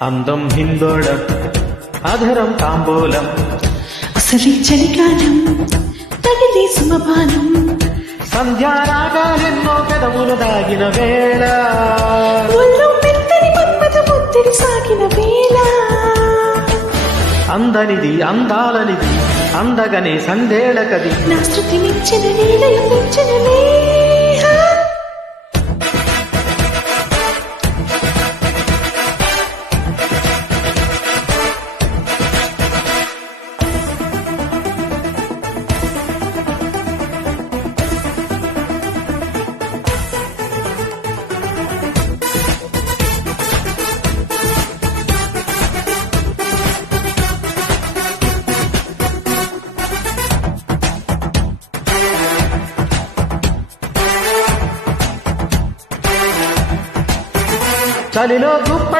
అందం హిందోళం అధరం తాంబూలం అసలే చలికాలం తగిలే సుమపానం సంధ్యారాగాలెన్నో పెదవులు దాగిన వేళ ఒళ్ళు మెత్తని మన్మథ ముద్దులు సాగిన వేళ అందనిది అందాలనిది అందగనే సందేళకది నా శృతి మించిన నీడలు మించిన నేహ చలిలో గుప్పటి